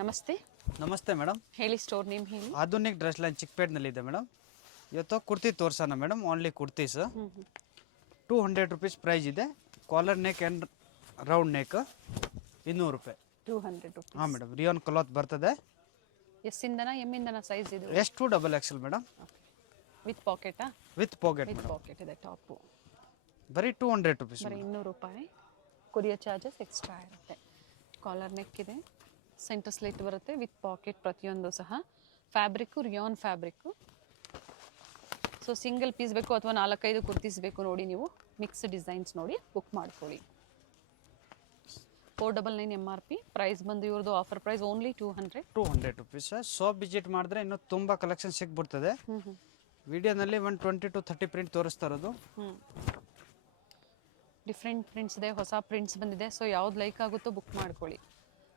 ನಮಸ್ತೆ. ನಮಸ್ತೆ ಮೇಡಮ್. ಹೇಳಿ, ಸ್ಟೋರ್ ನೇಮ್ ಹೇಳಿ. ಆಧುನಿಕ್ ಡ್ರೆಸ್ ಲೈನ್ ಚಿಕ್ಕಪೇಟ್ನಲ್ಲಿದೆ ಮೇಡಮ್. ಇವತ್ತು ಕುರ್ತಿ ತೋರ್ಸೋಣ madam. Only kurtis 200 rupees price ಇದೆ. Collar neck and round neck 200 ರೂಪಾಯಿ. 200 ರುಪೀಸ್. ಹಾಂ ಮೇಡಮ್, ರಿಯಾನ್ ಕ್ಲಾತ್ ಬರ್ತದೆ. ಎಸ್ ಇಂದನ ಎಮ್ ಇಂದನ ಸೈಜ್ ಇದು? ಎಷ್ಟು ಡಬಲ್ ಎಕ್ಸೆಲ್ ಮೇಡಮ್. ವಿತ್ ಪಾಕೆಟಾ? With pocket. ವಿತ್ ಪಾಕೆಟ್ ಇದೆ ಟಾಪು. ಬರೀ 200 ರುಪೀಸ್. ಬರೀ 200 ರೂಪಾಯಿ. ಕೊರಿಯರ್ ಚಾರ್ಜಸ್ ಎಕ್ಸ್ಟ್ರಾ ಇರುತ್ತೆ. ಕಾಲರ್ ನೆಕ್ ಇದೆ, ಸೆಂಟರ್ ಸ್ಲಿಟ್ ಬರುತ್ತೆ ವಿತ್ ಪಾಕೆಟ್ ಪ್ರತಿಯೊಂದು ಸಹ. Fabric rayon fabric. So single piece ಬೇಕು ಅಥವಾ 4-5 ಕುರ್ತೀಸ್ ಬೇಕು ನೋಡಿ, ನೀವು ಮಿಕ್ಸ್ ಡಿಸೈನ್ಸ್ ನೋಡಿ ಬುಕ್ ಮಾಡ್ಕೊಳ್ಳಿ. 499 MRP. ಪ್ರೈಸ್ ಬಂದು ಇವ್ರದ್ದು offer price only 200 rupees. Shop visit ಮಾಡಿದ್ರೆ ಇನ್ನೂ ತುಂಬ ಕಲೆಕ್ಷನ್ ಸಿಕ್ಬಿಡ್ತದೆ. ವಿಡಿಯೋನಲ್ಲಿ 120 to 30 ಪ್ರಿಂಟ್ ತೋರಿಸ್ತಾ ಇರೋದು. ಡಿಫ್ರೆಂಟ್ ಪ್ರಿಂಟ್ಸ್ ಇದೆ, ಹೊಸ ಪ್ರಿಂಟ್ಸ್ ಬಂದಿದೆ. ಸೊ ಯಾವ್ದು ಲೈಕ್ ಆಗುತ್ತೋ ಬುಕ್ ಮಾಡ್ಕೊಳ್ಳಿ.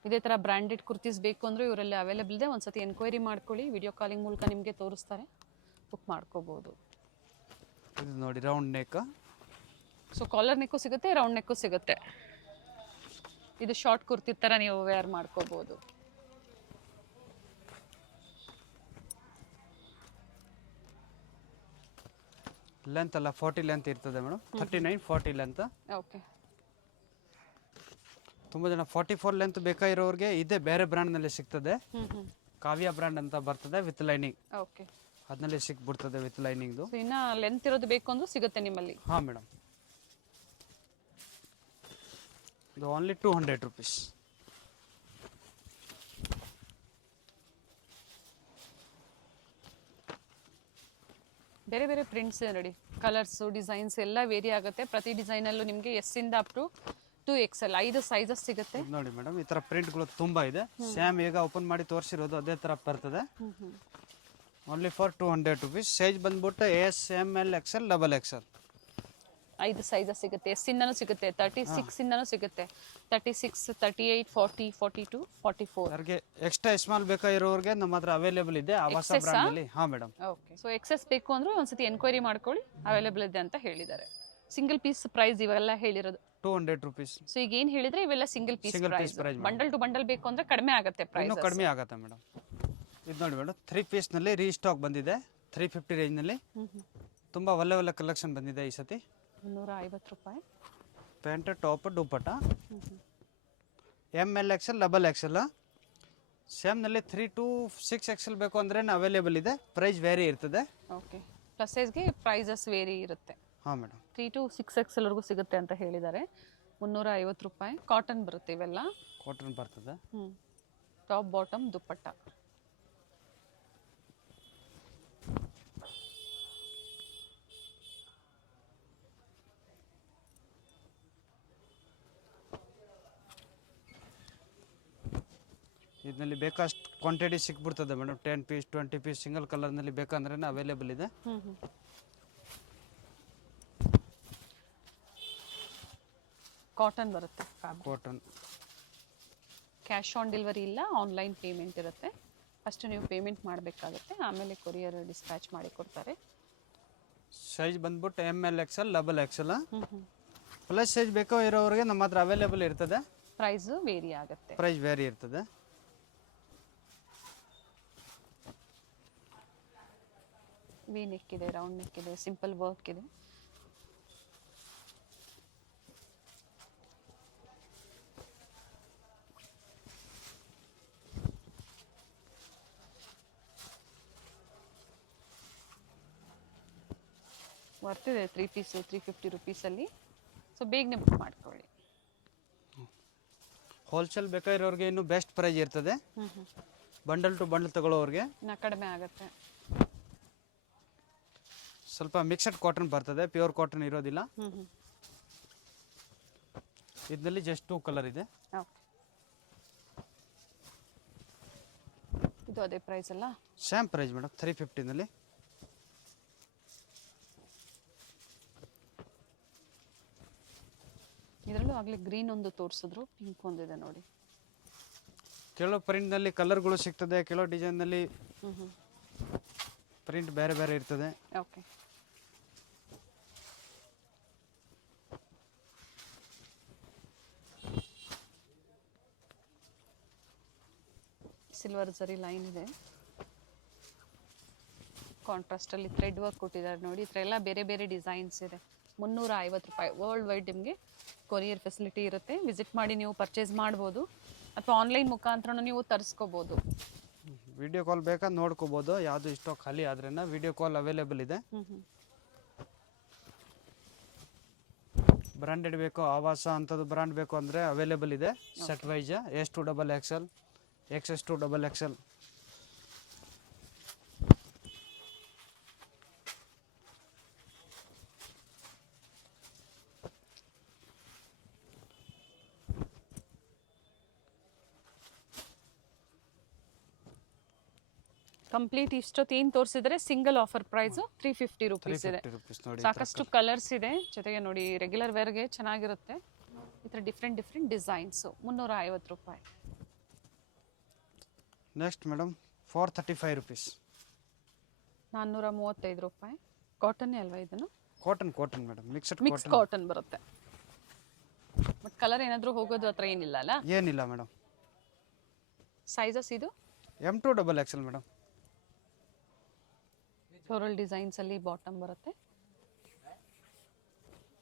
ಇದೇ ಥರ ಬ್ರ್ಯಾಂಡೆಡ್ ಕುರ್ತೀಸ್ ಬೇಕು ಅಂದರೆ ಇವರಲ್ಲಿ ಅವೈಲೇಬಲ್ ಇದೆ. ಒಂದ್ಸತಿ ಎನ್ಕ್ವೈರಿ ಮಾಡ್ಕೊಳ್ಳಿ, ವಿಡಿಯೋ ಕಾಲಿಂಗ್ ಮೂಲಕ ನಿಮಗೆ ತೋರಿಸ್ತಾರೆ, ಬುಕ್ ಮಾಡ್ಕೋಬೋದು. ಇದು ನೋಡಿ round neck. So collar neck ಸಿಗುತ್ತೆ, ರೌಂಡ್ ನೆಕ್ಕು ಸಿಗುತ್ತೆ. ಇದು ಶಾರ್ಟ್ ಕುರ್ತಿ ಥರ ನೀವು ವೇರ್ ಮಾಡ್ಕೋಬೋದು. ಲೆಂತ್ ಅಲ್ಲ 40 ಲೆಂತ್ ಇರ್ತದೆ ಮೇಡಮ್. 39-40 ಲೆಂತ್. ಓಕೆ. ತುಂಬ ಜನ 44 ಲೆಂತ್ ಬೇಕಾಗಿರೋರಿಗೆ ಇದೇ ಬೇರೆ ಬ್ರ್ಯಾಂಡ್ನಲ್ಲಿ ಸಿಗ್ತದೆ. ಕಾವ್ಯ ಬ್ರ್ಯಾಂಡ್ ಅಂತ ಬರ್ತದೆ ವಿತ್ ಲೈನಿಂಗ್. ಓಕೆ. ಅದರಲ್ಲಿ ಸಿಕ್ಬಿಡ್ತದೆ ವಿತ್ ಲೈನಿಂಗ್ದು. ಇನ್ನು ಲೆಂತ್ ಇರೋದು ಬೇಕು ಅಂದ್ರೂ ಸಿಗುತ್ತೆ ನಿಮ್ಮಲ್ಲಿ. ಹಾಂ ಮೇಡಮ್, ಇದು ಓನ್ಲಿ 200 ರುಪೀಸ್. ಬೇರೆ ಬೇರೆ ಪ್ರಿಂಟ್ಸ್ ನೋಡಿ, ಕಲರ್ಸು ಡಿಸೈನ್ಸ್ ಎಲ್ಲ ವೇರಿ ಆಗುತ್ತೆ. ಪ್ರತಿ ಡಿಸೈನಲ್ಲೂ ನಿಮಗೆ ಎಸ್ ಇಂದ ಅಪ್ ಟು 2XL 5 ಸೈಜಸ್ ಸಿಗುತ್ತೆ. ನೋಡಿ ಮೇಡಮ್, ಈ ಥರ ಪ್ರಿಂಟ್ಗಳು ತುಂಬ ಇದೆ. ಸ್ಯಾಮ್ ಈಗ ಓಪನ್ ಮಾಡಿ ತೋರಿಸಿರೋದು ಅದೇ ಥರ ಬರ್ತದೆ. Only for 200 rupees. ಸೈಜ್ ಬಂದ್ಬಿಟ್ಟು S, ML, XL, XXL 5 sizes ಸಿಗುತ್ತೆ. ಎಸ್ ಇಂದನೂ ಸಿಗುತ್ತೆ, 36 ಇಂದನೂ ಸಿಗುತ್ತೆ. 36, 38, 40, 42, 44. ಅವ್ರಿಗೆ ಎಕ್ಸ್ಟ್ರಾ ಸ್ಮಾಲ್ ಬೇಕಾಗಿರೋರಿಗೆ ನಮ್ಮ ಹತ್ರ ಅವೈಲೇಬಲ್ ಇದೆ ಆ ಹೊಸ ಬ್ರ್ಯಾಂಡಲ್ಲಿ. ಹಾಂ ಮೇಡಮ್. ಓಕೆ. ಸೊ ಎಕ್ಸೆಸ್ ಬೇಕು ಅಂದ್ರೆ ಒಂದ್ಸತಿ ಎನ್ಕ್ವೈರಿ ಮಾಡ್ಕೊಳ್ಳಿ, ಅವೈಲೇಬಲ್ ಇದೆ ಅಂತ ಹೇಳಿದ್ದಾರೆ. ಸಿಂಗಲ್ ಪೀಸ್ ಪ್ರೈಸ್ ಇವೆಲ್ಲ ಹೇಳಿರೋದು 200 ರುಪೀಸ್. ಸೊ ಈಗ ಏನು ಹೇಳಿದ್ರೆ ಇವೆಲ್ಲ single piece price. Bundle to bundle ಬೇಕು ಅಂದ್ರೆ ಕಡಿಮೆ ಆಗುತ್ತೆ ಪ್ರೈಸ್. ಇನ್ನೂ ಕಡಿಮೆ ಆಗುತ್ತೆ ಮೇಡಮ್. ಇದು ನೋಡಿ ಮೇಡಮ್, 3 ಪೀಸ್ನಲ್ಲಿ ರೀಸ್ಟಾಕ್ ಬಂದಿದೆ 350 ರೇಂಜ್ನಲ್ಲಿ. ತುಂಬ ಒಳ್ಳೆ ಕಲೆಕ್ಷನ್ ಬಂದಿದೆ ಈ ಸತಿ. 350 ರೂಪಾಯಿ. Pant, top, dupatta. ML, XL, XXL. ಸೇಮ್ನಲ್ಲಿ 3 to 6XL ಬೇಕು ಅಂದ್ರೆ ಅವೈಲೇಬಲ್ ಇದೆ. ಪ್ರೈಸ್ ವೇರಿ ಇರ್ತದೆ. ಓಕೆ. ಪ್ಲಸ್ ಸೈಜ್ಗೆ ಪ್ರೈಸಸ್ ವೇರಿ ಇರುತ್ತೆ. ಹಾಂ ಮೇಡಮ್. 3 to 6XL ವರೆಗೂ ಸಿಗುತ್ತೆ ಅಂತ ಹೇಳಿದ್ದಾರೆ. 350 ರೂಪಾಯಿ. ಕಾಟನ್ ಬರುತ್ತೆ ಇವೆಲ್ಲ. ಕಾಟನ್ ಬರ್ತದೆ. Top bottom dupatta. ಇದರಲ್ಲಿ ಬೇಕಷ್ಟು ಕ್ವಾಂಟಿಟಿ ಸಿಕ್ಬಿಡ್ತದೆ ಮೇಡಮ್. 10 ಪೀಸ್ 20 ಪೀಸ್ ಸಿಂಗಲ್ ಕಲರ್ನಲ್ಲಿ ಬೇಕಂದ್ರೆ ಅವೈಲೇಬಲ್ ಇದೆ. ಕಾಟನ್ ಬರುತ್ತೆ. ಕಾಟನ್. ಕ್ಯಾಶ್ ಆನ್ ಡೆಲಿವರಿ ಇಲ್ಲ, ಆನ್ಲೈನ್ ಪೇಮೆಂಟ್ ಇರುತ್ತೆ. ಫಸ್ಟ್ ನೀವು ಪೇಮೆಂಟ್ ಮಾಡಬೇಕಾಗುತ್ತೆ, ಆಮೇಲೆ ಕೊರಿಯರ್ ಡಿಸ್ಪ್ಯಾಚ್ ಮಾಡಿ ಕೊಡ್ತಾರೆ. ಸೈಜ್ ಬಂದ್ಬಿಟ್ಟು ML, XL, XXL. Plus size ಬೇಕೋ ಇರೋರಿಗೆ ನಮ್ಮ ಹತ್ರ ಅವೈಲೇಬಲ್ ಇರ್ತದೆ. ಪ್ರೈಸ್ ವೇರಿ ಆಗುತ್ತೆ. ಪ್ರೈಸ್ ವೇರಿ ಇರ್ತದೆ. ವಿ ನೆಕ್ ಇದೆ, ರೌಂಡ್ ನೆಕ್ ಇದೆ, ಸಿಂಪಲ್ ವರ್ಕ್ ಇದೆ. ಬರ್ತಿದೆ 3 ಪೀಸು 350 ರುಪೀಸಲ್ಲಿ. ಸೊ ಬೇಗನೆ ಬುಕ್ ಮಾಡ್ಕೊಳ್ಳಿ. ಹೋಲ್ಸೇಲ್ ಬೇಕಾಗಿರೋರಿಗೆ ಇನ್ನೂ ಬೆಸ್ಟ್ ಪ್ರೈಸ್ ಇರ್ತದೆ. ಬಂಡಲ್ ಟು ಬಂಡಲ್ ತಗೊಳ್ಳೋರಿಗೆ ಕಡಿಮೆ ಆಗುತ್ತೆ. ಸ್ವಲ್ಪ ಮಿಕ್ಸಡ್ ಕಾಟನ್ ಬರ್ತದೆ, ಪ್ಯೂರ್ ಕಾಟನ್ ಇರೋದಿಲ್ಲ. ಇದರಲ್ಲಿ ಜಸ್ಟ್ 2 ಕಲರ್ ಇದೆ. ಇದು ಅದೇ ಪ್ರೈಸ್ ಅಲ್ಲ? ಸೇಮ್ ಪ್ರೈಸ್ ಮೇಡಮ್, 350ನಲ್ಲಿ. ಇದರಲ್ಲೂ ಆಗಲೇ ಗ್ರೀನ್ ಒಂದು ತೋರಿಸಿದ್ರು, ಪಿಂಕ್ ಒಂದಿದೆ ನೋಡಿ. ಕೆಲವು ಪ್ರಿಂಟ್ನಲ್ಲಿ ಕಲರ್ಗಳು ಸಿಗ್ತದೆ, ಕೆಲವು ಡಿಸೈನ್ನಲ್ಲಿ ಪ್ರಿಂಟ್ ಬೇರೆ ಬೇರೆ ಇರ್ತದೆ. ಓಕೆ. ಸಿಲ್ವರ್ ಜರಿ ಲೈನ್ ಇದೆ. ಕಾಂಟ್ರಾಸ್ಟಲ್ಲಿ ಥ್ರೆಡ್ ವರ್ಕ್ ಕೊಟ್ಟಿದ್ದಾರೆ ನೋಡಿ. ಈ ಥರ ಎಲ್ಲ ಬೇರೆ ಬೇರೆ ಡಿಸೈನ್ಸ್ ಇದೆ. 350 ರೂಪಾಯಿ. ವರ್ಲ್ಡ್ ವೈಡ್ ನಿಮಗೆ ಕೊರಿಯರ್ ಫೆಸಿಲಿಟಿ ಇರುತ್ತೆ. ವಿಸಿಟ್ ಮಾಡಿ ನೀವು ಪರ್ಚೇಸ್ ಮಾಡ್ಬೋದು, ಅಥವಾ ಆನ್ಲೈನ್ ಮುಖಾಂತರ ನೀವು ತರಿಸ್ಕೋಬೋದು. ವಿಡಿಯೋ ಕಾಲ್ ಬೇಕಾದ್ರೆ ನೋಡ್ಕೋಬೋದು. ಯಾವುದು ಇಷ್ಟೋ ಖಾಲಿ ಆದ್ರೇನ ವಿಡಿಯೋ ಕಾಲ್ ಅವೈಲೇಬಲ್ ಇದೆ. ಬ್ರಾಂಡೆಡ್ ಬೇಕು, ಆವಾಸ ಅಂಥದ್ದು ಬ್ರಾಂಡ್ ಬೇಕು ಅಂದರೆ ಅವೈಲೇಬಲ್ ಇದೆ. Set ವೈಜ್ S2 XXL, XS2 XXL. Complete ಇಷ್ಟೊತ್ತು ಏನು ತೋರಿಸಿದ್ರೆ ಸಿಂಗಲ್ ಆಫರ್ ಪ್ರೈಸು 350 ರುಪೀಸ್ ಇದೆ. 350 rupees ನೋಡಿ. ಸಾಕಷ್ಟು ಕಲರ್ಸ್ ಇದೆ. ಜೊತೆಗೆ ನೋಡಿ ರೆಗ್ಯುಲರ್ ವೇರ್ಗೆ ಚೆನ್ನಾಗಿರುತ್ತೆ. ಈ ಥರ ಡಿಫ್ರೆಂಟ್ ಡಿಸೈನ್ಸು 350 ರೂಪಾಯಿ. Next madam 435 rupees. 435 ರೂಪಾಯಿ. ಕಾಟನ್ನೇ ಅಲ್ವಾ ಇದನ್ನು? ಕಾಟನ್ ಮೇಡಮ್, ಮಿಕ್ಸ್ ಕಾಟನ್ ಬರುತ್ತೆ. ಬಟ್ ಕಲರ್ ಏನಾದರೂ ಹೋಗೋದು ಹತ್ರ ಏನಿಲ್ಲ ಅಲ್ಲ? ಏನಿಲ್ಲ ಮೇಡಮ್. ಸೈಜಸ್ ಇದು M2 XXL madam. Floral designs ಅಲ್ಲಿ ಬಾಟಮ್ ಬರುತ್ತೆ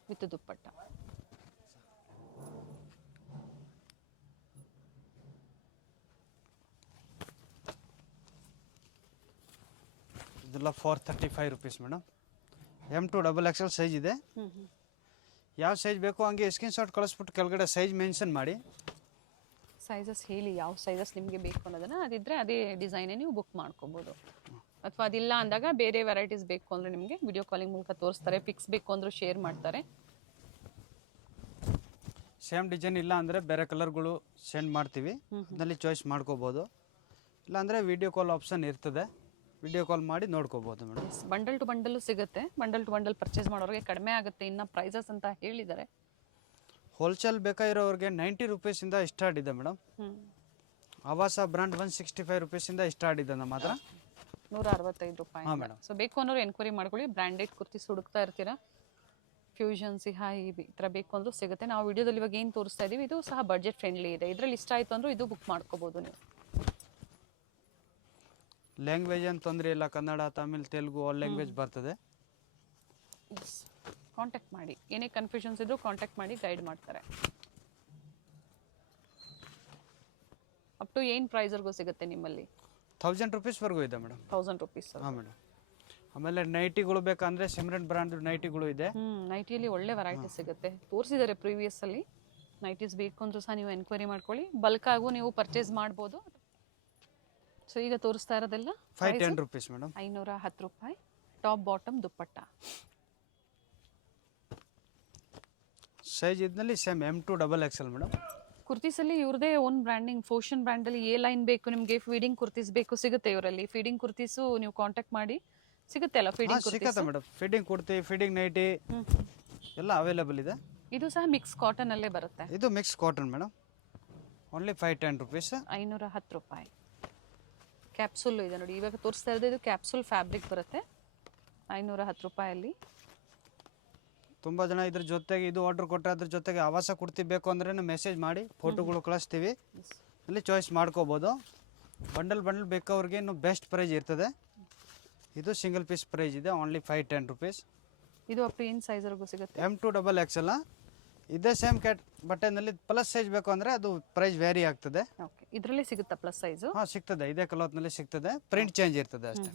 ವಿತ್ ದುಪ್ಪಟ್ಟ. ಇದೆಲ್ಲ 435 rupees madam. M2 XXL size ಇದೆ. ಯಾವ ಸೈಜ್ ಬೇಕು ಹಂಗೆ ಸ್ಕ್ರೀನ್ ಶಾಟ್ ಕಳಿಸ್ಬಿಟ್ಟು ಕೆಳಗಡೆ ಸೈಜ್ ಮೆನ್ಷನ್ ಮಾಡಿ. ಸೈಜಸ್ ಹೇಳಿ ಯಾವ ಸೈಜಸ್ ನಿಮಗೆ ಬೇಕು ಅನ್ನೋದನ್ನ, ಅದಿದ್ರೆ ಅದೇ ಡಿಸೈನೇ ನೀವು ಬುಕ್ ಮಾಡ್ಕೋಬೋದು. ಅಥವಾ ಅದಿಲ್ಲ ಅಂದಾಗ ಬೇರೆ ವೆರೈಟೀಸ್ ಬೇಕು ಅಂದರೆ ನಿಮಗೆ ವಿಡಿಯೋ ಕಾಲಿಂಗ್ ಮೂಲಕ ತೋರಿಸ್ತಾರೆ. ಪಿಕ್ಸ್ ಬೇಕು ಅಂದರೂ ಶೇರ್ ಮಾಡ್ತಾರೆ. ಸೇಮ್ ಡಿಸೈನ್ ಇಲ್ಲ ಅಂದರೆ ಬೇರೆ ಕಲರ್ಗಳು ಸೆಂಡ್ ಮಾಡ್ತೀವಿ, ಅದರಲ್ಲಿ ಚಾಯ್ಸ್ ಮಾಡ್ಕೋಬೋದು. ಇಲ್ಲಾಂದರೆ ವಿಡಿಯೋ ಕಾಲ್ ಆಪ್ಷನ್ ಇರ್ತದೆ, ವಿಡಿಯೋ ಕಾಲ್ ಮಾಡಿ ನೋಡ್ಕೋಬೋದು ಮೇಡಮ್. ಬಂಡಲ್ ಟು ಬಂಡಲ್ ಸಿಗುತ್ತೆ. ಬಂಡಲ್ ಟು ಬಂಡಲ್ ಪರ್ಚೇಸ್ ಮಾಡೋರಿಗೆ ಕಡಿಮೆ ಆಗುತ್ತೆ. ಇನ್ನು ಪ್ರೈಸಸ್ ಅಂತ ಹೇಳಿದ್ದಾರೆ. ಹೋಲ್ಸೇಲ್ ಬೇಕಾಗಿರೋರಿಗೆ 90 ರೂಪೀಸಿಂದ ಸ್ಟಾರ್ಟ್ ಇದೆ ಮೇಡಮ್. ಆವಾಸ ಬ್ರ್ಯಾಂಡ್ 165 ರೂಪೀಸಿಂದ ಸ್ಟಾರ್ಟ್ ಇದೆ ನಮ್ಮ ಹತ್ರ. 165 ರೂಪಾಯಿ. ಹಾಂ ಮೇಡಮ್. ಸೊ ಬೇಕು ಅನ್ನೋರು ಎನ್ಕ್ವೈರಿ ಮಾಡ್ಕೊಳ್ಳಿ. ಬ್ರ್ಯಾಂಡೆಡ್ ಕುರ್ತೀಸ್ ಹುಡುಕ್ತಾ ಇರ್ತೀರಾ, ಫ್ಯೂಷನ್ ಸಿಹಾ ಈ ಥರ ಬೇಕು ಅಂದರೂ ಸಿಗುತ್ತೆ. ನಾವು ವಿಡಿಯೋದಲ್ಲಿ ಇವಾಗ ಏನು ತೋರಿಸ್ತಾ ಇದ್ದೀವಿ ಇದು ಸಹ ಬಡ್ಜೆಟ್ ಫ್ರೆಂಡ್ಲಿ ಇದೆ. ಇದರಲ್ಲಿ ಇಷ್ಟ ಆಯಿತು ಅಂದರೂ ಇದು ಬುಕ್ ಮಾಡ್ಕೋಬೋದು ನೀವು. ಲ್ಯಾಂಗ್ವೇಜ್ ಏನು ತೊಂದರೆ ಇಲ್ಲ, ಕನ್ನಡ, ತಮಿಳ್, ತೆಲುಗು ಆಲ್ ಲ್ಯಾಂಗ್ವೇಜ್ ಬರ್ತದೆ. ಕಾಂಟ್ಯಾಕ್ಟ್ ಮಾಡಿ, ಏನೇ ಕನ್ಫ್ಯೂಷನ್ಸ್ ಇದ್ರೂ ಕಾಂಟ್ಯಾಕ್ಟ್ ಮಾಡಿ ಗೈಡ್ ಮಾಡ್ತಾರೆ. ಅಪ್ ಟು ಏನು ಪ್ರೈಸ್ವರೆಗೂ ಸಿಗುತ್ತೆ ನಿಮ್ಮಲ್ಲಿ? 1000 ರೂಪೀಸ್ವರೆಗೂ ಇದೆ ಮೇಡಮ್. 1000 ರೂಪೀಸ್. ಹಾಂ ಮೇಡಮ್. ಆಮೇಲೆ ನೈಟಿಗಳು ಬೇಕಂದರೆ ಸಿಮ್ರನ್ ಬ್ರ್ಯಾಂಡ್ ನೈಟಿಗಳು ಇದೆ. ನೈಟಿಯಲ್ಲಿ ಒಳ್ಳೆ ವೆರೈಟಿ ಸಿಗುತ್ತೆ. ತೋರಿಸಿದ್ದಾರೆ ಪ್ರೀವಿಯಸ್ ಅಲ್ಲಿ. ನೈಟೀಸ್ ಬೇಕು ಅಂದ್ರೂ ಸಹ ನೀವು ಎನ್ಕ್ವೈರಿ ಮಾಡ್ಕೊಳ್ಳಿ. ಬಲ್ಕ್ ಆಗು ನೀವು ಪರ್ಚೇಸ್ ಮಾಡ್ಬೋದು. ಸೊ ಈಗ ತೋರಿಸ್ತಾ ಇರೋದೆಲ್ಲ 510 ರೂಪೀಸ್ ಮೇಡಮ್. 510 ರೂಪಾಯಿ. Top bottom dupatta. ಸೈಜ್ ಇದ್ನಲ್ಲಿ ಸೇಮ್ M2 XXL ಮೇಡಮ್. ಕುರ್ತೀಸಲ್ಲಿ ಇವ್ರದೇ ಓನ್ ಬ್ರ್ಯಾಂಡಿಂಗ್, ಫೋಷನ್ ಬ್ರ್ಯಾಂಡಲ್ಲಿ ಎ ಲೈನ್ ಬೇಕು ನಿಮಗೆ, ಫೀಡಿಂಗ್ ಕುರ್ತೀಸ್ ಬೇಕು, ಸಿಗುತ್ತೆ ಇವರಲ್ಲಿ. ಫೀಡಿಂಗ್ ಕುರ್ತೀಸು ನೀವು ಕಾಂಟ್ಯಾಕ್ಟ್ ಮಾಡಿ ಸಿಗುತ್ತೆ ಅಲ್ಲ? ಫೀಡಿಂಗ್ ಸಿಗುತ್ತೆ madam. Feeding kurti, feeding nighty ಎಲ್ಲ ಅವೈಲೇಬಲ್ ಇದೆ. ಇದು ಸಹ ಮಿಕ್ಸ್ ಕಾಟನ್ ಅಲ್ಲೇ ಬರುತ್ತೆ. ಇದು mix cotton madam. Only 510 rupees. 510 ರೂಪಾಯಿ. ಕ್ಯಾಪ್ಸೂಲ್ ಇದೆ ನೋಡಿ, ಇವಾಗ ತೋರಿಸ್ತಾ ಇರೋದು ಇದು ಕ್ಯಾಪ್ಸೂಲ್ ಫ್ಯಾಬ್ರಿಕ್ ಬರುತ್ತೆ. 510 ರೂಪಾಯಲ್ಲಿ. ತುಂಬ ಜನ ಇದ್ರ ಜೊತೆಗೆ ಇದು ಆರ್ಡರ್ ಕೊಟ್ಟರೆ ಅದ್ರ ಜೊತೆಗೆ ಆವಾಸ ಕುರ್ತಿ ಬೇಕು ಅಂದ್ರೆ ಮೆಸೇಜ್ ಮಾಡಿ ಫೋಟೋಗಳು ಕಳಿಸ್ತೀವಿ, ಅಲ್ಲಿ ಚಾಯ್ಸ್ ಮಾಡ್ಕೋಬೋದು. ಬಂಡಲ್ ಬೇಕವ್ರಿಗೆ ಇನ್ನು ಬೆಸ್ಟ್ ಪ್ರೈಸ್ ಇರ್ತದೆ. ಇದು ಸಿಂಗಲ್ ಪೀಸ್ ಪ್ರೈಸ್ ಇದೆ, ಓನ್ಲಿ 510 ರೂಪೀಸ್. ಇದು ಅಪ್ ಟು ಏನು ಸೈಜ್ವರೆಗೂ ಸಿಗುತ್ತೆ? M2 XXL. ಇದೇ ಸೇಮ್ ಬಟ್ಟೆನಲ್ಲಿ ಪ್ಲಸ್ ಸೈಜ್ ಬೇಕು ಅಂದರೆ ಅದು ಪ್ರೈಸ್ ವೇರಿ ಆಗ್ತದೆ. ಓಕೆ, ಇದರಲ್ಲಿ ಸಿಗುತ್ತಾ ಪ್ಲಸ್ ಸೈಜು? ಹಾಂ ಸಿಗ್ತದೆ, ಇದೇ ಕಲರ್ನಲ್ಲಿ ಸಿಗ್ತದೆ. ಪ್ರಿಂಟ್ ಚೇಂಜ್ ಇರ್ತದೆ ಅಷ್ಟೇ.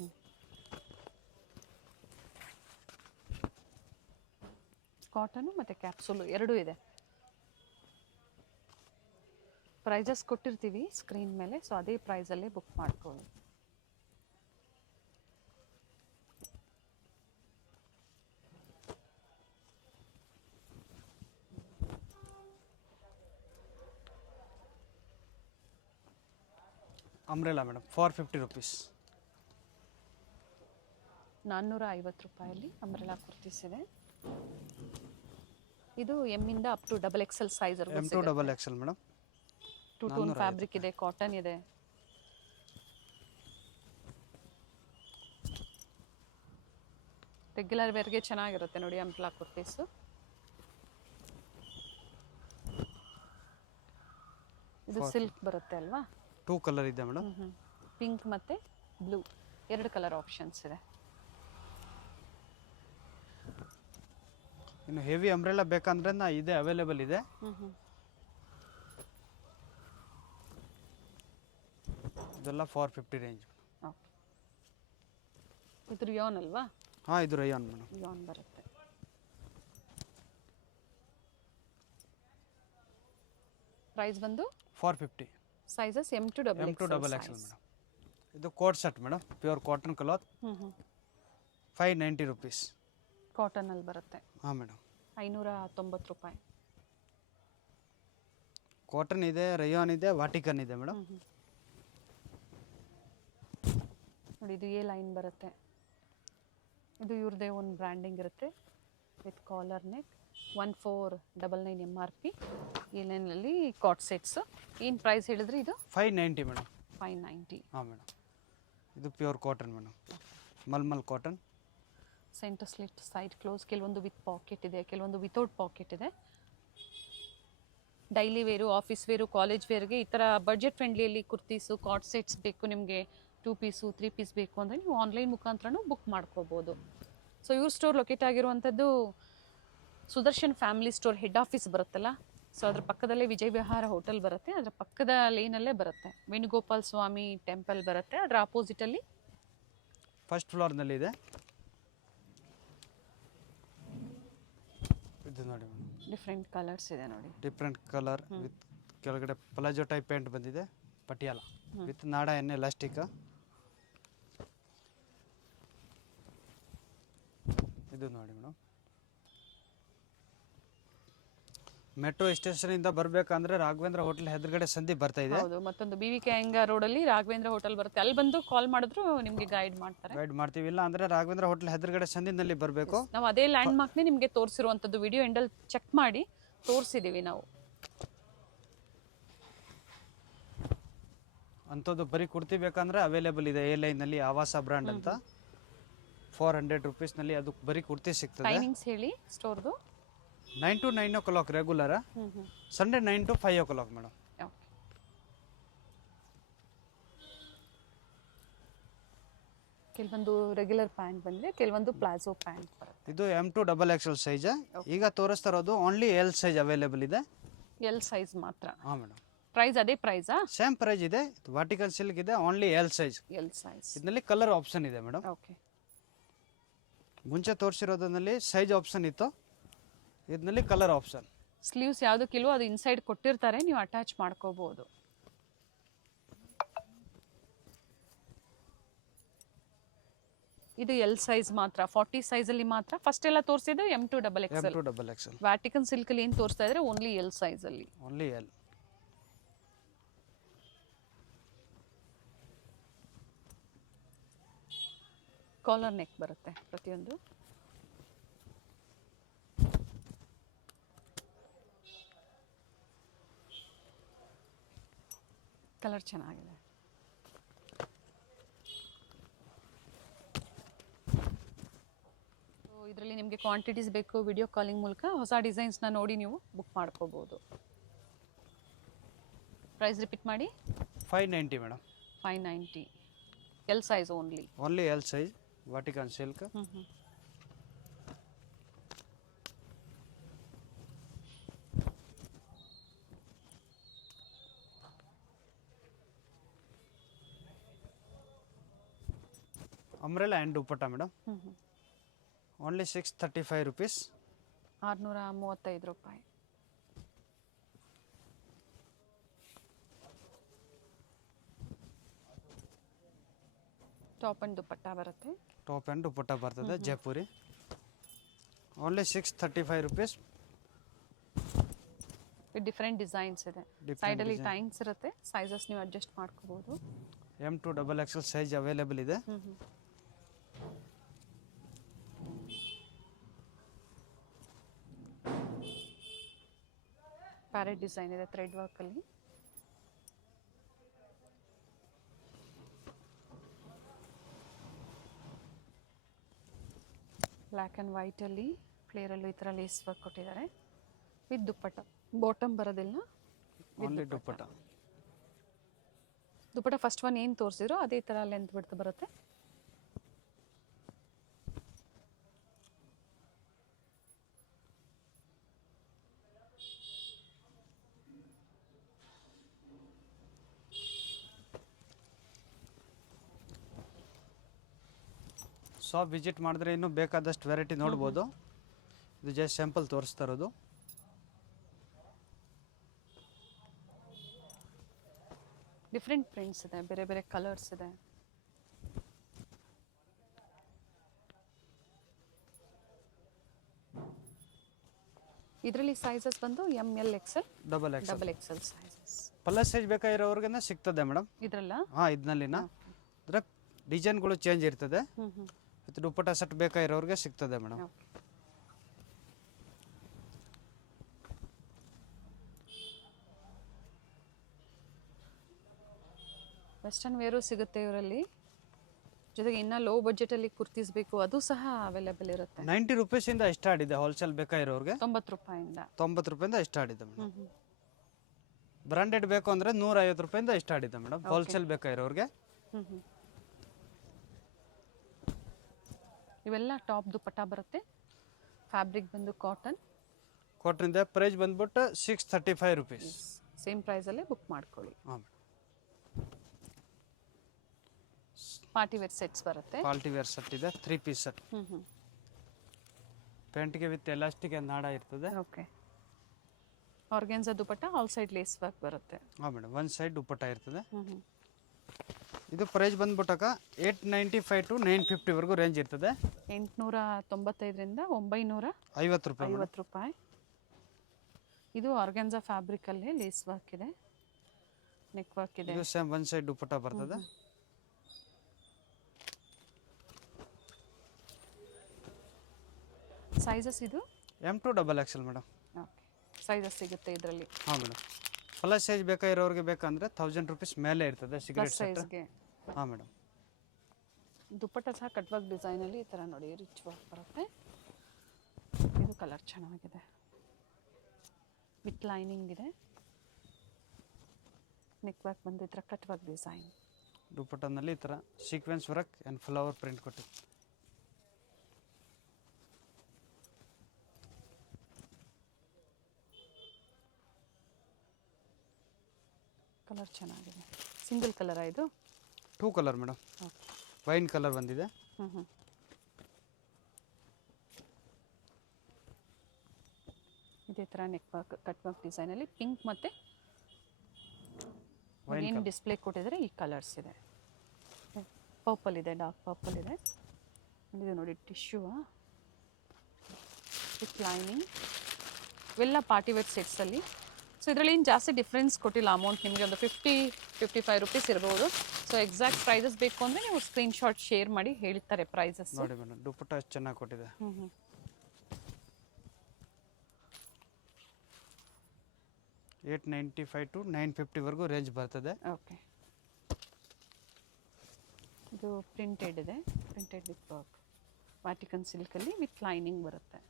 ಕಾಟನು ಮತ್ತು ಕ್ಯಾಪ್ಸೂಲು ಎರಡೂ ಇದೆ. ಪ್ರೈಸಸ್ ಕೊಟ್ಟಿರ್ತೀವಿ ಸ್ಕ್ರೀನ್ ಮೇಲೆ, ಸೊ ಅದೇ ಪ್ರೈಸಲ್ಲೇ ಬುಕ್ ಮಾಡ್ಕೊಳ್ಳಿ. Umbrella madam 450 rupees. 450 ರೂಪಾಯಲ್ಲಿ ಅಂಬ್ರೆಲಾ ಕುರ್ತೀಸ್ ಇದೆ. ಇದು ಎಮ್ ಇಂದ up to XXL size M2 XXL madam. 2 tone fabric ಇದೆ, ಕಾಟನ್ ಇದೆ. ರೆಗ್ಯುಲರ್ ವೇರ್ಗೆ ಚೆನ್ನಾಗಿರುತ್ತೆ ನೋಡಿ ಅಂಬ್ರೆಲಾ ಕುರ್ತೀಸು. ಇದು ಸಿಲ್ಕ್ ಬರುತ್ತೆ ಅಲ್ವಾ? 2 ಕಲರ್ ಇದೆ ಮೇಡಮ್. ಪಿಂಕ್ ಮತ್ತು ಬ್ಲೂ 2 ಕಲರ್ ಆಪ್ಷನ್ಸ್ ಇದೆ. ಇನ್ನು ಹೆವಿ ಅಂಬ್ರೆಲಾ ಬೇಕಂದ್ರೆ ಇದೆ, ಅವೈಲೇಬಲ್ ಇದೆ. ಇದೆಲ್ಲ 450 ರೇಂಜ್. ಓಕೆ, ಇದು ರಿಯಾನ್ ಅಲ್ವಾ? ಹಾಂ, ಇದು ರಯಾನ್ ಮೇಡಮ್. ರಿಯಾನ್ ಬರುತ್ತೆ. ಪ್ರೈಸ್ ಬಂದು 450. Sizes M to double M2XXL madam. ಇದು coat set madam, pure cotton cloth. 590 rupees. ಕಾಟನಲ್ಲಿ ಬರುತ್ತೆ. ಹಾಂ ಮೇಡಮ್. 590 ರೂಪಾಯಿ. ಕಾಟನ್ ಇದೆ, ರಯಾನ್ ಇದೆ, ವಾಟಿಕನ್ ಇದೆ ಮೇಡಮ್. ನೋಡಿ, ಇದು ಎ ಲೈನ್ ಬರುತ್ತೆ. ಇದು ಇವ್ರದ್ದೇ ಒಂದು ಬ್ರ್ಯಾಂಡಿಂಗ್ ಇರುತ್ತೆ with collar neck. 1499 MRP. A ಲೈನಲ್ಲಿ ಕಾಟ್ ಸೆಟ್ಸ್. ಏನು ಪ್ರೈಸ್ ಹೇಳಿದ್ರಿ ಇದು? 590 ಮೇಡಮ್. 590. ಹಾಂ ಮೇಡಮ್. ಇದು pure cotton madam, malmal cotton. Centre slit, side close. ಕೆಲವೊಂದು ವಿತ್ ಪಾಕೆಟ್ ಇದೆ, ಕೆಲವೊಂದು ವಿತೌಟ್ ಪಾಕೆಟ್ ಇದೆ. Daily wear, office wear, college ವೇರ್ಗೆ ಈ ಥರ ಬಡ್ಜೆಟ್ ಫ್ರೆಂಡ್ಲಿಯಲ್ಲಿ ಕುರ್ತೀಸು, ಕಾಟ್ ಸೆಟ್ಸ್ ಬೇಕು ನಿಮಗೆ, 2 ಪೀಸು 3 ಪೀಸ್ ಬೇಕು ಅಂದರೆ ನೀವು ಆನ್ಲೈನ್ ಮುಖಾಂತರನೂ ಬುಕ್ ಮಾಡ್ಕೋಬೋದು. ಸೊ ಇವ್ರ ಸ್ಟೋರ್ ಲೊಕೇಟ್ ಆಗಿರುವಂಥದ್ದು Sudarshan family store head office ಬರುತ್ತಲ್ಲ, ಸೊ ಅದ್ರ ಪಕ್ಕದಲ್ಲೇ ವಿಜಯ ವಿಹಾರ ಹೋಟೆಲ್ ಬರುತ್ತೆ, ಅದರ ಪಕ್ಕದ ಲೇನಲ್ಲೇ ಬರುತ್ತೆ. ವೇಣುಗೋಪಾಲ್ ಸ್ವಾಮಿ ಟೆಂಪಲ್ ಬರುತ್ತೆ, ಅದರ ಆಪೋಸಿಟಲ್ಲಿ ಫಸ್ಟ್ ಫ್ಲೋರ್ನಲ್ಲಿ ಇದೆ. ಇದು ನೋಡಿ ಮೇಡಮ್, ಡಿಫ್ರೆಂಟ್ ಕಲರ್ಸ್ ಇದೆ ನೋಡಿ. ಡಿಫ್ರೆಂಟ್ ಕಲರ್ ವಿತ್ ಕೆಳಗಡೆ ಪ್ಲಾಜೋ ಟೈಪ್ ಪ್ಯಾಂಟ್ ಬಂದಿದೆ, ಪಟಿಯಾಲ ವಿತ್ ನಾಡ ಎಣ್ಣೆ ಎಲಾಸ್ಟಿಕ್. ಇದು ನೋಡಿ ಮೇಡಮ್, ಮೆಟ್ರೋ ಸ್ಟೇಷನಿಂದ ಬರಬೇಕಂದ್ರೆ ರಾಘವೇಂದ್ರ ಹೋಟೆಲ್ ಎದುರುಗಡೆ ಸಂಧಿ ಬರ್ತಾ ಇದೆ. ಹೌದು, ಮತ್ತೊಂದು BVK ಅಯ್ಯಂಗಾರ್ ರೋಡಲ್ಲಿ ರಾಘವೇಂದ್ರ ಹೋಟೆಲ್ ಬರುತ್ತೆ, ಅಲ್ಲಿ ಬಂದು ಕಾಲ್ ಮಾಡಿದ್ರು ನಿಮಗೆ ಗೈಡ್ ಮಾಡ್ತಾರೆ. ಗೈಡ್ ಮಾಡ್ತೀವಿ, ಇಲ್ಲ ಅಂದ್ರೆ ರಾಘವೇಂದ್ರ ಹೋಟೆಲ್ ಎದುರುಗಡೆ ಸಂಧಿನಲ್ಲಿ ಬರಬೇಕು. ನಾವು ಅದೇ ಲ್ಯಾಂಡ್ ಮಾರ್ಕ್ನೇ ನಿಮಗೆ ತೋರಿಸಿರುವಂಥದ್ದು, ವಿಡಿಯೋ ಎಂಡಲ್ಲಿ ಚೆಕ್ ಮಾಡಿ ತೋರಿಸಿದ್ದೀವಿ ನಾವು. ಅಂಥದ್ದು ಬರೀ ಕುರ್ತಿ ಬೇಕಂದ್ರೆ ಅವೈಲೇಬಲ್ ಇದೆ ಎ ಲೈನಲ್ಲಿ, ಆವಾಸ ಬ್ರ್ಯಾಂಡ್ ಅಂತ. 400 ರುಪೀಸ್ನಲ್ಲಿ ಅದು ಬರೀ ಕುರ್ತಿ ಸಿಗ್ತದೆ. ಟೈಮಿಂಗ್ಸ್ ಹೇಳಿ ಸ್ಟೋರ್ದು? 9 to 9 o'clock regular, Sunday 9 to 5 o'clock madam. ಕೆಲವೊಂದು ರೆಗ್ಯುಲರ್ ಪ್ಯಾಂಟ್ ಬಂದರೆ, ಕೆಲವೊಂದು ಪ್ಲಾಜೋ ಪ್ಯಾಂಟ್ ಬರುತ್ತೆ. ಇದು M2XXL ಸೈಜ್. ಈಗ ತೋರಿಸ್ತಾ ಇರೋದು ಓನ್ಲಿ L ಸೈಜ್ ಅವೈಲೇಬಲ್ ಇದೆ. L ಸೈಜ್ ಮಾತ್ರ? ಹಾಂ ಮೇಡಮ್. ಪ್ರೈಸ್ ಅದೇ ಪ್ರೈಸಾ? ಸೇಮ್ ಪ್ರೈಸ್ ಇದೆ. ವಾಟಿಕನ್ ಸಿಲ್ಕ್ ಇದೆ, only L size. L size. ಇದರಲ್ಲಿ ಕಲರ್ ಆಪ್ಷನ್ ಇದೆ ಮೇಡಮ್. ಓಕೆ. ಮುಂಚೆ ತೋರಿಸಿರೋದ್ರಲ್ಲಿ ಸೈಜ್ ಆಪ್ಷನ್ ಇತ್ತು, ಇದರಲ್ಲಿ ಕಲರ್ ಆಪ್ಷನ್. ಸ್ಲೀವ್ಸ್ ಯಾವುದಕ್ಕಿಲ್ವೋ ಅದು ಇನ್ಸೈಡ್ ಕೊಟ್ಟಿರ್ತಾರೆ, ನೀವು ಅಟ್ಯಾಚ್ ಮಾಡ್ಕೋಬಹುದು. ಇದು L ಸೈಜ್ ಮಾತ್ರ, 40 ಸೈಜಲ್ಲಿ ಮಾತ್ರ. ಫಸ್ಟ್ ಎಲ್ಲ ತೋರಿಸಿದ್ದು M2XXL. ವ್ಯಾಟಿಕನ್ ಸಿಲ್ಕಲ್ಲಿ ಏನು ತೋರಿಸ್ತಾ ಇದ್ರೆ ಓನ್ಲಿ L ಸೈಜಲ್ಲಿ. Only L. ಕಾಲರ್ ನೆಕ್ ಬರುತ್ತೆ ಪ್ರತಿಯೊಂದು. ಕಲರ್ ಚೆನ್ನಾಗಿದೆ. ಇದರಲ್ಲಿ ನಿಮಗೆ ಕ್ವಾಂಟಿಟೀಸ್ ಬೇಕು, ವಿಡಿಯೋ ಕಾಲಿಂಗ್ ಮೂಲಕ ಹೊಸ ಡಿಸೈನ್ಸ್ನ ನೋಡಿ ನೀವು ಬುಕ್ ಮಾಡ್ಕೋಬೋದು. ಪ್ರೈಸ್ ರಿಪೀಟ್ ಮಾಡಿ. 590 madam. 590. L size only. Only L size, Vatican silk. Umbrella and dupatta madam. Only 635 rupees. 635 ರೂಪಾಯಿ. ಟಾಪ್ ಆ್ಯಂಡ್ ದುಪ್ಪಟ್ಟ ಬರುತ್ತೆ. ಟಾಪ್ ಆ್ಯಂಡ್ ದುಪ್ಪಟ್ಟ ಬರ್ತದೆ Jaipuri. Only 635 rupees. Different designs ಇದೆ. ಸೈಡಲ್ಲಿ ಟೈಮ್ಸ್ ಇರುತ್ತೆ, ಸೈಜಸ್ ನೀವು ಅಡ್ಜಸ್ಟ್ ಮಾಡ್ಕೋಬಹುದು. M2XXL ಸೈಜ್ ಅವೈಲೇಬಲ್ ಇದೆ. ಪ್ಯಾರೆಟ್ ಡಿಸೈನ್ ಇದೆ ಥ್ರೆಡ್ ವರ್ಕಲ್ಲಿ. ಬ್ಲ್ಯಾಕ್ ಆ್ಯಂಡ್ ವೈಟಲ್ಲಿ ಫ್ಲೇರಲ್ಲೂ ಈ ಥರ ಲೇಸ್ ವರ್ಕ್ ಕೊಟ್ಟಿದ್ದಾರೆ ವಿತ್ ದುಪ್ಪಟ್ಟ. ಬಾಟಮ್ ಬರೋದಿಲ್ಲ, ಓನ್ಲಿ ದುಪ್ಪಟ್ಟ. ದುಪಟ್ಟ ಫಸ್ಟ್ ಒನ್ ಏನು ತೋರಿಸಿದ್ರು ಅದೇ ಥರ ಲೆಂತ್ ಬಿಡ್ತು ಬರುತ್ತೆ. ಶಾಪ್ ವಿಸಿಟ್ ಮಾಡಿದ್ರೆ ಇನ್ನೂ ಬೇಕಾದಷ್ಟು ವೆರೈಟಿ ನೋಡ್ಬೋದು. ಇದು ಜಸ್ಟ್ ಸ್ಯಾಂಪಲ್ ತೋರಿಸ್ತಾ ಇರೋದು. ಡಿಫ್ರೆಂಟ್ ಪ್ರಿಂಟ್ಸ್ ಇದೆ, ಬೇರೆ ಬೇರೆ ಕಲರ್ಸ್ ಇದೆ. ಇದರಲ್ಲಿ ಸೈಜಸ್ ಬಂದು ML XL double XL sizes. Plus size ಬೇಕಾಗಿರೋರ್ಗೆ ಸಿಗ್ತದೆ ಮೇಡಮ್. ಇದ್ರಲ್ಲ ಹಾಂ, ಇದನ್ನಲ್ಲಿನ ಅಂದರೆ ಡಿಸೈನ್ಗಳು ಚೇಂಜ್ ಇರ್ತದೆ. ಮತ್ತು ದುಪ್ಪಟ್ಟ ಸೆಟ್ ಬೇಕಾಗಿರೋರಿಗೆ ಸಿಗ್ತದೆ ಮೇಡಮ್. ವೆಸ್ಟರ್ನ್ ವೇರು ಸಿಗುತ್ತೆ ಇವರಲ್ಲಿ. ಜೊತೆಗೆ ಇನ್ನು ಲೋ ಬಜೆಟಲ್ಲಿ ಕುರ್ತೀಸ್ ಬೇಕು ಅದು ಸಹ ಅವೈಲೇಬಲ್ ಇರುತ್ತೆ. 90 ರೂಪೀಸಿಂದ ಸ್ಟಾರ್ಟ್ ಇದೆ ಹೋಲ್ಸೇಲ್ ಬೇಕಾಗಿರೋರಿಗೆ. 90 ರೂಪಾಯಿಂದ 90 ರೂಪಾಯಿಂದ ಸ್ಟಾರ್ಟ್ ಇದೆ ಮೇಡಮ್. ಬ್ರಾಂಡೆಡ್ ಬೇಕು ಅಂದರೆ 150 ರೂಪಾಯಿಂದ ಸ್ಟಾರ್ಟ್ ಇದೆ ಮೇಡಮ್ ಹೋಲ್ಸೇಲ್ ಬೇಕಾಗಿರೋರಿಗೆ. ಇವೆಲ್ಲ ಟಾಪ್ ದುಪಟ್ಟ ಬರುತ್ತೆ. ಫ್ಯಾಬ್ರಿಕ್ ಬಂದು ಕಾಟನ್. ಕಾಟನ್ದ ಪ್ರೈಸ್ ಬಂದ್ಬಿಟ್ಟು 635 ರೂಪೀಸ್. ಸೇಮ್ ಪ್ರೈಸಲ್ಲೇ ಬುಕ್ ಮಾಡ್ಕೊಳ್ಳಿ. ಹಾಂ, ಪಾರ್ಟಿ ವೇರ್ ಸೆಟ್ಸ್ ಬರುತ್ತೆ. ಪಾರ್ಟಿ ವೇರ್ ಸೆಟ್ ಇದೆ, 3 ಪೀಸ್ ಸೆಟ್. ಪ್ಯಾಂಟ್ಗೆ ವಿತ್ ಎಲಾಸ್ಟಿಕ್ ನಾಡ ಇರ್ತದೆ. Okay. Organza dupatta all side lace work ಬರುತ್ತೆ. ಹಾಂ ಮೇಡಮ್, ಒಂದು ಸೈಡ್ ದುಪ್ಪಟ್ಟ ಇರ್ತದೆ. ಇದು ಪ್ರೈಸ್ ಬಂದ್ಬಿಟ್ಟಾಗ 895 to 950 ವರೆಗೂ ರೇಂಜ್ ಇರ್ತದೆ. 895ರಿಂದ 950 ರೂಪಾಯಿ. ಇದು ಆರ್ಗೆನ್ಸಾ ಫ್ಯಾಬ್ರಿಕ್ ಅಲ್ಲಿ ಲೇಸ್ ವರ್ಕ್ ಇದೆ, ನೆಕ್ ವರ್ಕ್ ಇದೆ. ಇದು ಸೇಮ್ ಒಂದು ಸೈಡ್ ದುಪ್ಪಟ್ಟ ಬರ್ತದೆ. ಸೈಜಸ್ ಇದು M to XXL madam. Okay, sizes ಸಿಗುತ್ತೆ ಇದರಲ್ಲಿ. ಹಾಂ ಮೇಡಮ್, ಪ್ಲಸ್ ಸೈಜ್ ಬೇಕಾಗಿರೋರಿಗೆ ಬೇಕಂದ್ರೆ 1000 ರೂಪೀಸ್ ಮೇಲೆ ಇರ್ತದೆ ಸಿಗರೇಟ್ ಸೆಟ್. ಸೈಜ್ಗೆ. ಹಾಂ ಮೇಡಮ್. ದುಪ್ಪಟ್ಟ ಸಹ ಕಟ್ ವರ್ಕ್ ಡಿಸೈನಲ್ಲಿ ಈ ಥರ ನೋಡಿ ರಿಚ್ ವರ್ಕ್ ಬರುತ್ತೆ. ಇದು ಕಲರ್ ಚೆನ್ನಾಗಿದೆ, ವಿತ್ ಲೈನಿಂಗ್ ಇದೆ. ನೆಕ್ ವರ್ಕ್ ಬಂದು ಈ ಥರ ಕಟ್ ವರ್ಕ್ ಡಿಸೈನ್. ದುಪ್ಪಟ್ಟನಲ್ಲಿ ಈ ಥರ sequins work and flower print ಕೊಟ್ಟಿದೆ. ಕಲರ್ ಚೆನ್ನಾಗಿದೆ. ಸಿಂಗಲ್ ಕಲರಾ ಇದು? 2 ಕಲರ್ ಮೇಡಮ್. ವೈನ್ ಕಲರ್ ಬಂದಿದೆ. ಇದೇ ಥರ ನೆಕ್ ವರ್ಕ್ ಕಟ್ ವರ್ಕ್ ಡಿಸೈನಲ್ಲಿ ಪಿಂಕ್ ಮತ್ತು ಏನು ಡಿಸ್ಪ್ಲೇ ಕೊಟ್ಟಿದ್ದಾರೆ ಈ ಕಲರ್ಸ್ ಇದೆ. ಪರ್ಪಲ್ ಇದೆ, ಡಾರ್ಕ್ ಪರ್ಪಲ್ ಇದೆ. ಇದು ನೋಡಿ ಟಿಶ್ಯೂ ವಿತ್ ಲೈನಿಂಗ್. ಇವೆಲ್ಲ ಪಾರ್ಟಿ ವೇರ್ ಸೆಟ್ಸಲ್ಲಿ. ಸೊ ಇದರಲ್ಲಿ ಏನು ಜಾಸ್ತಿ ಡಿಫ್ರೆನ್ಸ್ ಕೊಟ್ಟಿಲ್ಲ. ಅಮೌಂಟ್ ನಿಮಗೆ ಒಂದು 50-55 ರೂಪೀಸ್ ಇರ್ಬೋದು. ಸೊ ಎಕ್ಸಾಕ್ಟ್ ಪ್ರೈಸಸ್ ಬೇಕು ಅಂದರೆ ನೀವು ಸ್ಕ್ರೀನ್ಶಾಟ್ ಶೇರ್ ಮಾಡಿ ಹೇಳ್ತಾರೆ ಪ್ರೈಸಸ್. ನೋಡಿ ಮೇಡಮ್, ದುಪ್ಪಟ್ಟ ಎಷ್ಟು ಚೆನ್ನಾಗಿ ಕೊಟ್ಟಿದೆ. 895 to 950 ವರೆಗೂ ರೇಂಜ್ ಬರ್ತದೆ. ಓಕೆ. ಇದು ಪ್ರಿಂಟೆಡ್ ಇದೆ, ಪ್ರಿಂಟೆಡ್ ವಿತ್ ವರ್ಕ್. ವಾಟಿಕನ್ ಸಿಲ್ಕಲ್ಲಿ ವಿತ್ ಲೈನಿಂಗ್ ಬರುತ್ತೆ.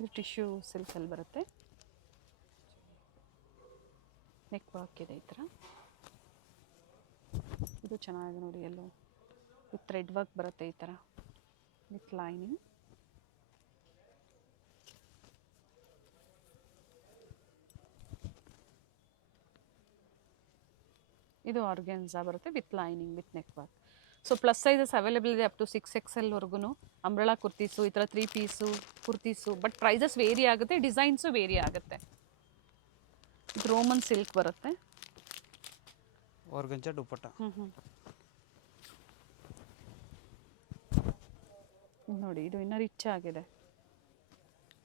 ಇದು ಟಿಶ್ಯೂ ಸಿಲ್ಕಲ್ಲಿ ಬರುತ್ತೆ. ನೆಕ್ ವರ್ಕ್ ಇದೆ ಈ ಥರ. ಇದು ಚೆನ್ನಾಗಿದೆ ನೋಡಿ, ಎಲ್ಲೋ ವಿತ್ ಥ್ರೆಡ್ ವರ್ಕ್ ಬರುತ್ತೆ ಈ ಥರ ವಿತ್ ಲೈನಿಂಗ್. ಇದು ಆರ್ಗೆನ್ಸಾ ಬರುತ್ತೆ with lining with neck work. So plus sizes available ಇದೆ ಅಪ್ ಟು 6XL ವರೆಗೂ. ಅಂಬ್ರೆಲಾ ಕುರ್ತೀಸು, ಈ ಥರ 3 piece kurtis. But prices vary ಆಗುತ್ತೆ, ಡಿಸೈನ್ಸು ವೇರಿ ಆಗುತ್ತೆ. ಇದು ರೋಮನ್ ಸಿಲ್ಕ್ ಬರುತ್ತೆ. ಆರ್ಗಂಜಾ ದುಪ್ಪಟ್ಟ. ನೋಡಿ ಇದು ಇನ್ನೂ ರಿಚ್ ಆಗಿದೆ.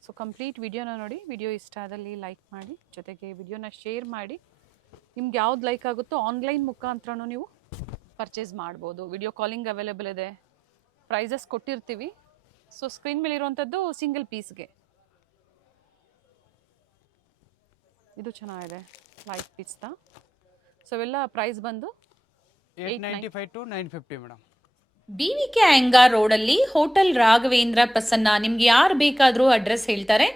ಸೊ ಕಂಪ್ಲೀಟ್ ವಿಡಿಯೋನ ನೋಡಿ. ವಿಡಿಯೋ ಇಷ್ಟ ಆದಲ್ಲಿ ಲೈಕ್ ಮಾಡಿ, ಜೊತೆಗೆ ವಿಡಿಯೋನ ಶೇರ್ ಮಾಡಿ. ನಿಮ್ಗೆ ಯಾವ್ದು ಲೈಕ್ ಆಗುತ್ತೋ ಆನ್ಲೈನ್ ಮುಖಾಂತರನೂ ನೀವು ಪರ್ಚೇಸ್ ಮಾಡ್ಬೋದು. ವಿಡಿಯೋ ಕಾಲಿಂಗ್ ಅವೈಲೇಬಲ್ ಇದೆ. ಪ್ರೈಸಸ್ ಕೊಟ್ಟಿರ್ತೀವಿ. ಸೊ ಸ್ಕ್ರೀನ್ ಮೇಲೆ ಇರುವಂಥದ್ದು ಸಿಂಗಲ್ ಪೀಸ್ಗೆ. ಇದು ಚೆನ್ನಾಗಿದೆ, ಲೈಟ್ ಪಿಸ್ತಾ. ಸೊ ಇವೆಲ್ಲ ಪ್ರೈಸ್ ಬಂದು 895 to 950 ಮೇಡಮ್. BVK ಅಯ್ಯಂಗಾರ್ ರೋಡಲ್ಲಿ ಹೋಟೆಲ್ ರಾಘವೇಂದ್ರ ಪ್ರಸನ್ನ. ನಿಮ್ಗೆ ಯಾರು ಬೇಕಾದರೂ ಅಡ್ರೆಸ್ ಹೇಳ್ತಾರೆ.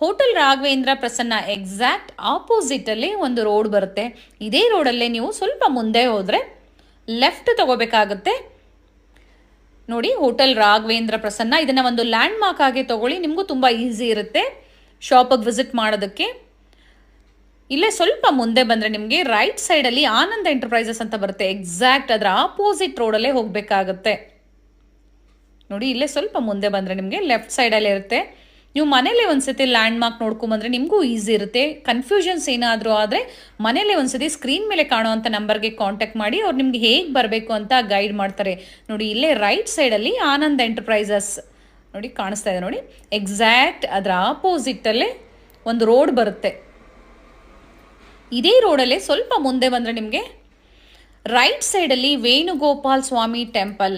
Hotel Raghavendra Prasanna exact opposite ಅಲ್ಲಿ ಒಂದು ರೋಡ್ ಬರುತ್ತೆ. ಇದೇ ರೋಡಲ್ಲೇ ನೀವು ಸ್ವಲ್ಪ ಮುಂದೆ ಹೋದ್ರೆ ಲೆಫ್ಟ್ ತಗೋಬೇಕಾಗುತ್ತೆ. ನೋಡಿ, ಹೋಟೆಲ್ ರಾಘವೇಂದ್ರ ಪ್ರಸನ್ನ, ಇದನ್ನ ಒಂದು ಲ್ಯಾಂಡ್ ಮಾರ್ಕ್ ಆಗಿ ತಗೊಳ್ಳಿ. ನಿಮಗೂ ತುಂಬಾ ಈಸಿ ಇರುತ್ತೆ ಶಾಪಿಗೆ ವಿಸಿಟ್ ಮಾಡೋದಕ್ಕೆ. ಇಲ್ಲೇ ಸ್ವಲ್ಪ ಮುಂದೆ ಬಂದರೆ ನಿಮಗೆ ರೈಟ್ ಸೈಡಲ್ಲಿ ಆನಂದ ಎಂಟರ್ಪ್ರೈಸಸ್ ಅಂತ ಬರುತ್ತೆ. ಎಕ್ಸಾಕ್ಟ್ ಅದರ ಆಪೋಸಿಟ್ ರೋಡಲ್ಲೇ ಹೋಗಬೇಕಾಗುತ್ತೆ. ನೋಡಿ, ಇಲ್ಲೇ ಸ್ವಲ್ಪ ಮುಂದೆ ಬಂದರೆ ನಿಮಗೆ ಲೆಫ್ಟ್ ಸೈಡಲ್ಲೇ ಇರುತ್ತೆ. ನೀವು ಮನೇಲೆ ಒಂದ್ಸತಿ ಲ್ಯಾಂಡ್ ಮಾರ್ಕ್ ನೋಡ್ಕೊಂಬಂದ್ರೆ ನಿಮಗೂ ಈಸಿ ಇರುತ್ತೆ. ಕನ್ಫ್ಯೂಷನ್ಸ್ ಏನಾದರೂ ಆದರೆ ಮನೇಲೆ ಒಂದ್ಸತಿ ಸ್ಕ್ರೀನ್ ಮೇಲೆ ಕಾಣುವಂಥ ನಂಬರ್ಗೆ ಕಾಂಟ್ಯಾಕ್ಟ್ ಮಾಡಿ, ಅವ್ರು ನಿಮ್ಗೆ ಹೇಗೆ ಬರಬೇಕು ಅಂತ ಗೈಡ್ ಮಾಡ್ತಾರೆ. ನೋಡಿ, ಇಲ್ಲೇ ರೈಟ್ ಸೈಡಲ್ಲಿ ಆನಂದ್ ಎಂಟರ್ಪ್ರೈಸಸ್ ನೋಡಿ ಕಾಣಿಸ್ತಾ ಇದೆ. ನೋಡಿ, ಎಕ್ಸಾಕ್ಟ್ ಅದರ ಆಪೋಸಿಟಲ್ಲೇ ಒಂದು ರೋಡ್ ಬರುತ್ತೆ. ಇದೇ ರೋಡಲ್ಲೇ ಸ್ವಲ್ಪ ಮುಂದೆ ಬಂದರೆ ನಿಮಗೆ ರೈಟ್ ಸೈಡಲ್ಲಿ ವೇಣುಗೋಪಾಲ್ ಸ್ವಾಮಿ ಟೆಂಪಲ್,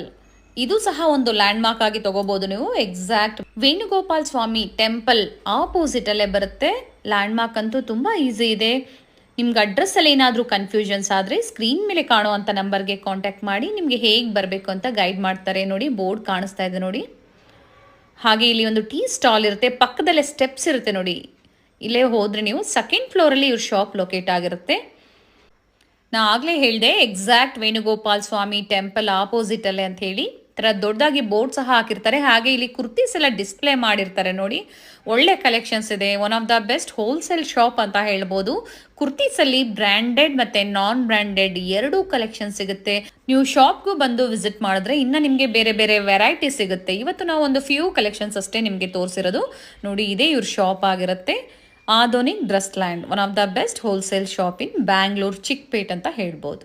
ಇದು ಸಹ ಒಂದು ಲ್ಯಾಂಡ್ ಮಾರ್ಕ್ ಆಗಿ ತಗೋಬಹುದು ನೀವು. ಎಕ್ಸಾಕ್ಟ್ ವೇಣುಗೋಪಾಲ್ ಸ್ವಾಮಿ ಟೆಂಪಲ್ ಆಪೋಸಿಟ್ ಅಲ್ಲೇ ಬರುತ್ತೆ. ಲ್ಯಾಂಡ್ ಮಾರ್ಕ್ ಅಂತೂ ತುಂಬಾ ಈಸಿ ಇದೆ. ನಿಮ್ಗೆ ಅಡ್ರೆಸ್ ಅಲ್ಲಿ ಏನಾದರೂ ಕನ್ಫ್ಯೂಷನ್ಸ್ ಆದರೆ ಸ್ಕ್ರೀನ್ ಮೇಲೆ ಕಾಣುವಂಥ ನಂಬರ್ಗೆ ಕಾಂಟ್ಯಾಕ್ಟ್ ಮಾಡಿ ನಿಮಗೆ ಹೇಗೆ ಬರಬೇಕು ಅಂತ ಗೈಡ್ ಮಾಡ್ತಾರೆ. ನೋಡಿ, ಬೋರ್ಡ್ ಕಾಣಿಸ್ತಾ ಇದೆ ನೋಡಿ. ಹಾಗೆ ಇಲ್ಲಿ ಒಂದು ಟೀ ಸ್ಟಾಲ್ ಇರುತ್ತೆ, ಪಕ್ಕದಲ್ಲೇ ಸ್ಟೆಪ್ಸ್ ಇರುತ್ತೆ ನೋಡಿ. ಇಲ್ಲೇ ಹೋದರೆ ನೀವು ಸೆಕೆಂಡ್ ಫ್ಲೋರಲ್ಲಿ ಇವ್ರ ಶಾಪ್ ಲೊಕೇಟ್ ಆಗಿರುತ್ತೆ. ನಾ ಆಗಲೇ ಹೇಳಿದೆ ಎಕ್ಸಾಕ್ಟ್ ವೇಣುಗೋಪಾಲ್ ಸ್ವಾಮಿ ಟೆಂಪಲ್ ಆಪೋಸಿಟ್ ಅಲ್ಲೇ ಅಂತ ಹೇಳಿ. ಥರ ದೊಡ್ಡದಾಗಿ ಬೋರ್ಡ್ ಸಹ ಹಾಕಿರ್ತಾರೆ. ಹಾಗೆ ಇಲ್ಲಿ ಕುರ್ತೀಸ್ ಎಲ್ಲ ಡಿಸ್ಪ್ಲೇ ಮಾಡಿರ್ತಾರೆ ನೋಡಿ. ಒಳ್ಳೆ ಕಲೆಕ್ಷನ್ಸ್ ಇದೆ. One of the best wholesale shop ಅಂತ ಹೇಳ್ಬೋದು. ಕುರ್ತೀಸಲ್ಲಿ ಬ್ರ್ಯಾಂಡೆಡ್ ಮತ್ತು ನಾನ್ ಬ್ರ್ಯಾಂಡೆಡ್ ಎರಡೂ ಕಲೆಕ್ಷನ್ ಸಿಗುತ್ತೆ. ನೀವು ಶಾಪ್ಗೂ ಬಂದು ವಿಸಿಟ್ ಮಾಡಿದ್ರೆ ಇನ್ನು ನಿಮಗೆ ಬೇರೆ ಬೇರೆ ವೆರೈಟಿ ಸಿಗುತ್ತೆ. ಇವತ್ತು ನಾವು ಒಂದು ಫ್ಯೂ ಕಲೆಕ್ಷನ್ಸ್ ಅಷ್ಟೇ ನಿಮಗೆ ತೋರಿಸಿರೋದು. ನೋಡಿ, ಇದೇ ಇವ್ರ ಶಾಪ್ ಆಗಿರುತ್ತೆ. Adhunik dress land, one of the best wholesale shop in Bangalore Chickpet ಅಂತ ಹೇಳ್ಬೋದು.